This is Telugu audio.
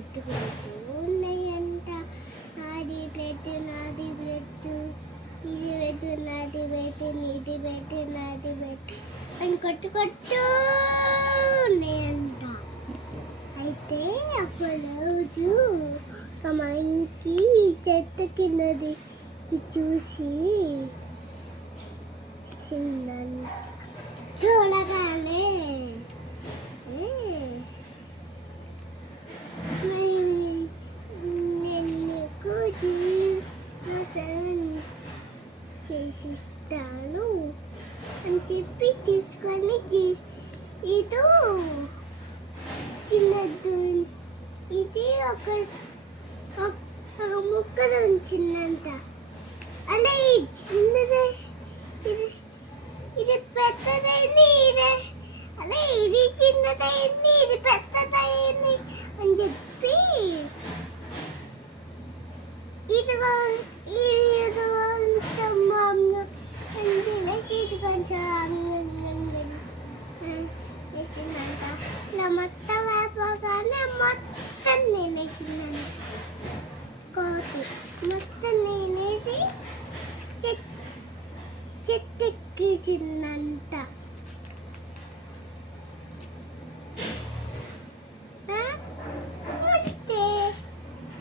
కొట్టుకుంటూ ఉన్నాయంట. నాది బ్లడ్ నాది బ్లడ్, ఇది బ్లడ్ నాది బ్లడ్, నీది బ్లడ్ నాది బ్లడ్ అని కొట్టుకుంటూ ఉన్నాయంట. అయితే ఒక రోజు ఒక మంచి చెట్టు కిందది చూసి చూడగానే నేను నీకు చేసిస్తాను అని చెప్పి తీసుకొని ఇది చిన్నది ఇది ఒక ముక్కలు ఉంచిందంట. అలా చిన్నదే ఇది పెద్దదైంది, అలా ఇది చిన్నదైంది, ఇది పెద్దదైంది అని చెప్పి